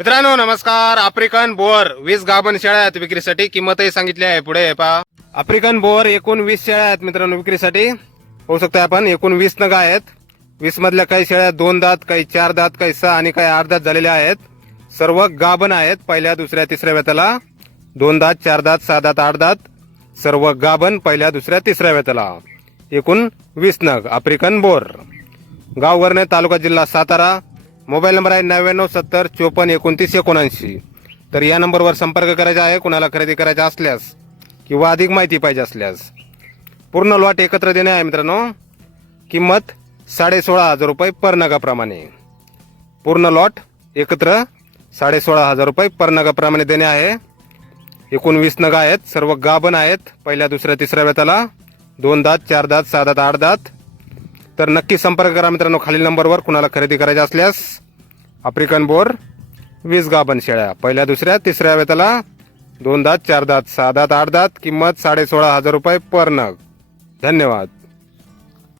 मित्रांनो नमस्कार. African bore वीस गाभण शेळ्या आहेत विक्रीसाठी किंमतही सांगितली आहे. पुढे पहा. आफ्रिकन बोअर एकूण वीस शेळ्या आहेत मित्रांनो विक्रीसाठी. होऊ शकता आपण एकूण वीस नग आहेत. वीस मधल्या काही शेळ्या दोन दात काही चार दात काही सहा आणि काही आठ दात झालेल्या आहेत. सर्व गाभण आहेत पहिल्या दुसऱ्या तिसऱ्या वेताला दोन दात चार दात सहा दात आठ दात. सर्व गाभण पहिल्या दुसऱ्या तिसऱ्या वेताला एकूण वीस नग आफ्रिकन बोर गाव वरणे तालुका जिल्हा सातारा. मोबाईल नंबर आहे नव्याण्णव सत्तर चोपन्न एकोणतीस एकोणऐंशी. तर या नंबरवर संपर्क करायचा आहे कुणाला खरेदी करायचा असल्यास किंवा अधिक माहिती पाहिजे असल्यास. पूर्ण लॉट एकत्र देणे आहे मित्रांनो. किंमत साडे सोळा हजार रुपये पर नगाप्रमाणे. पूर्ण लॉट एकत्र साडे सोळा हजार रुपये पर नगाप्रमाणे देणे आहे. एकूण वीस नगा आहेत सर्व गाभण आहेत. पहिल्या दुसऱ्या तिसऱ्या वेताला दोन दात चार दात सहा दात आठ दात. तर नक्की संपर्क करा मित्रांनो खालील नंबरवर कुणाला खरेदी करायची असल्यास. आफ्रिकन बोर वीस गाभण शेळ्या. पहिल्या दुसऱ्या तिसऱ्या वेताला दोन दात चार दात सहा दात आठ दात किंमत साडे सोळा हजार रुपये पर नग. धन्यवाद.